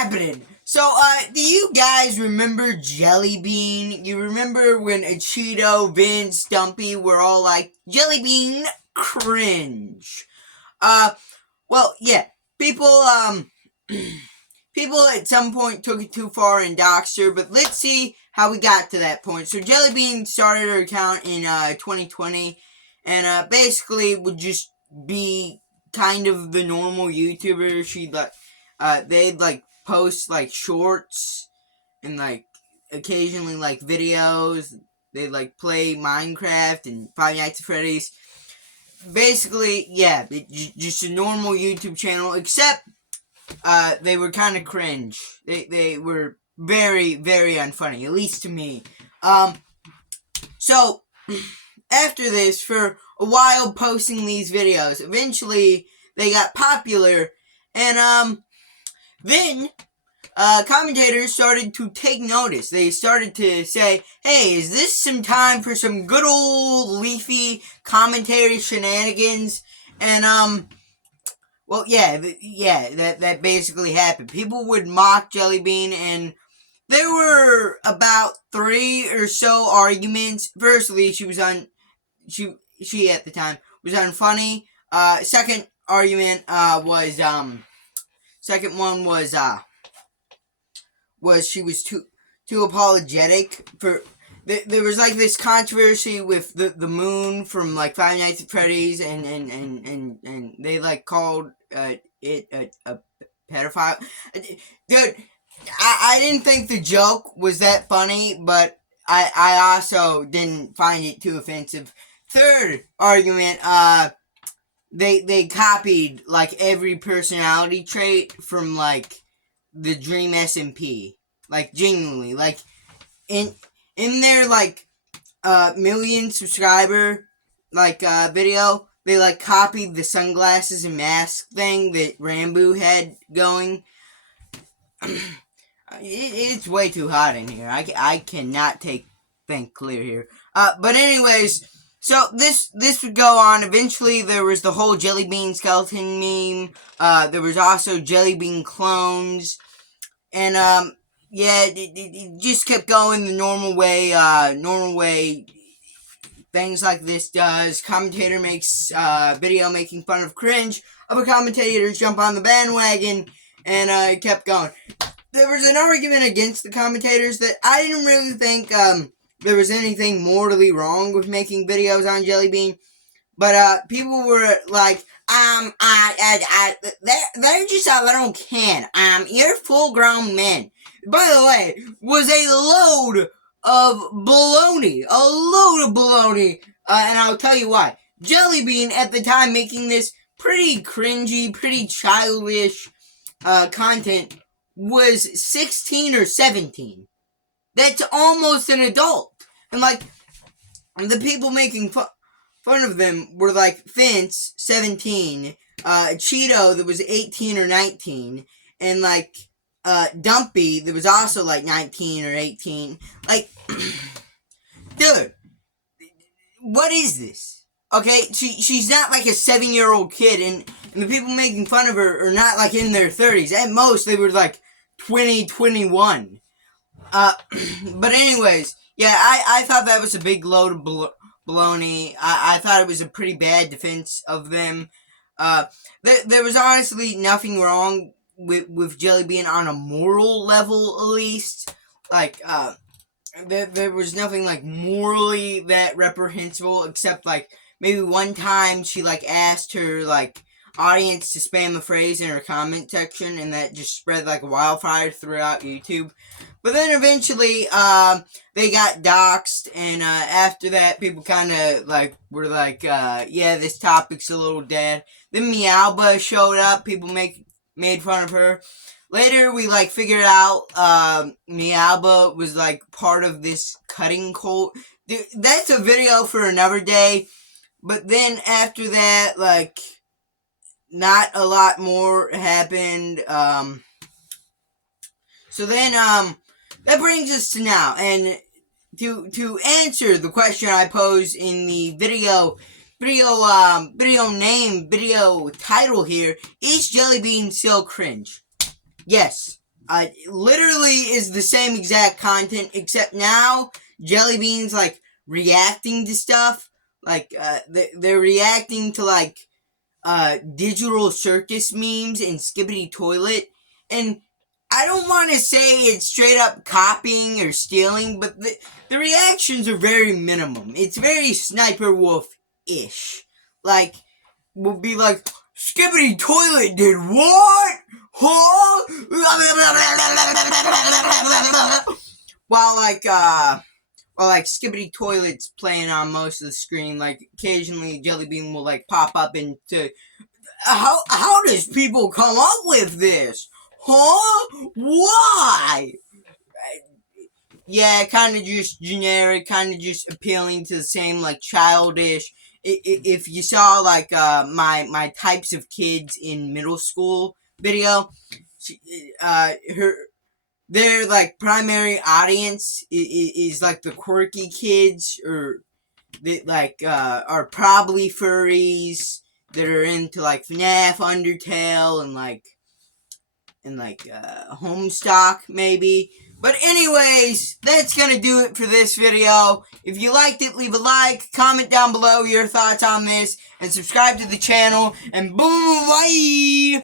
happening? So, do you guys remember Jellybean? You remember when Cheeto, Vince, Dumpy were all like, Jellybean, cringe. Well, yeah, people, people at some point took it too far and doxed her, but let's see how we got to that point. So, Jellybean started her account in, 2020, and, basically would just be kind of the normal YouTuber. She'd, like, they'd, like, post, like, shorts and, like, occasionally, like, videos. They'd, like, play Minecraft and Five Nights at Freddy's. Basically, yeah, just a normal YouTube channel, except, they were kind of cringe. They were very, very unfunny, at least to me. So, after this, for a while posting these videos, eventually they got popular, and, then, commentators started to take notice. They started to say, hey, is this some time for some good old leafy commentary shenanigans? And, well, yeah, that basically happened. People would mock Jellybean, and there were about 3 or so arguments. Firstly, she at the time was unfunny. Second argument, second one was she was too apologetic for. There was like this controversy with the moon from like Five Nights at Freddy's, and they like called it a pedophile. Dude, I didn't think the joke was that funny, but I also didn't find it too offensive. Third argument, they copied like every personality trait from like the Dream SMP, like genuinely, like in their like million subscriber like video, they like copied the sunglasses and mask thing that Rambo had going. It's way too hot in here. I cannot think clear here. But anyways, so this would go on. Eventually, there was the whole Jellybean skeleton meme. There was also Jellybean clones, and yeah, it just kept going the normal way. Things like this does. Commentator makes video making fun of cringe. Other commentators jump on the bandwagon, and it kept going. There was an argument against the commentators that I didn't really think there was anything morally wrong with making videos on Jellybean, but people were like, they're just a little kid. You're full-grown men. By the way, was a load of baloney. And I'll tell you why. Jellybean, at the time, making this pretty cringy, pretty childish content, was 16 or 17. That's almost an adult. And, like, the people making fun of them were, like, Vince, 17, Cheeto, that was 18 or 19, and, like, Dumpy, that was also, like, 19 or 18. Like, dude, what is this? Okay, she's not, like, a 7-year-old kid, and the people making fun of her are not, like, in their 30s. At most, they were, like, 20, 21. But anyways, yeah, I thought that was a big load of baloney. I thought it was a pretty bad defense of them. There was honestly nothing wrong with Jellybean on a moral level, at least. Like, there was nothing, like, morally that reprehensible, except, like, maybe one time she, like, asked her, like, audience to spam a phrase in her comment section, and that just spread like a wildfire throughout YouTube. But then eventually, they got doxxed, and after that, people kind of like were like, yeah, this topic's a little dead. Then Meowba showed up. People made fun of her. Later, we like figured out Meowba was like part of this cutting cult. Dude, that's a video for another day. But then after that, like, not a lot more happened. So then, that brings us to now. And to answer the question I posed in the video title here, is Jellybean still cringe? Yes, literally is the same exact content, except now Jellybean's like reacting to stuff. Like they're reacting to like digital circus memes and Skibbity Toilet, and I don't want to say it's straight up copying or stealing, but the reactions are very minimum. It's very Sniper Wolf ish. Like will be like, Skibbity Toilet did what? Huh? While like Skibbity Toilet's playing on most of the screen, like occasionally Jellybean will like pop up into how does people come up with this? Huh? Why? Yeah, kind of just generic, kind of just appealing to the same like childish. If you saw like my types of kids in middle school video, her their like primary audience is like the quirky kids or that like are probably furries that are into like FNAF, Undertale, and Homestuck maybe. But anyways, that's gonna do it for this video. If you liked it, leave a like, comment down below your thoughts on this, and subscribe to the channel. And boom, bye.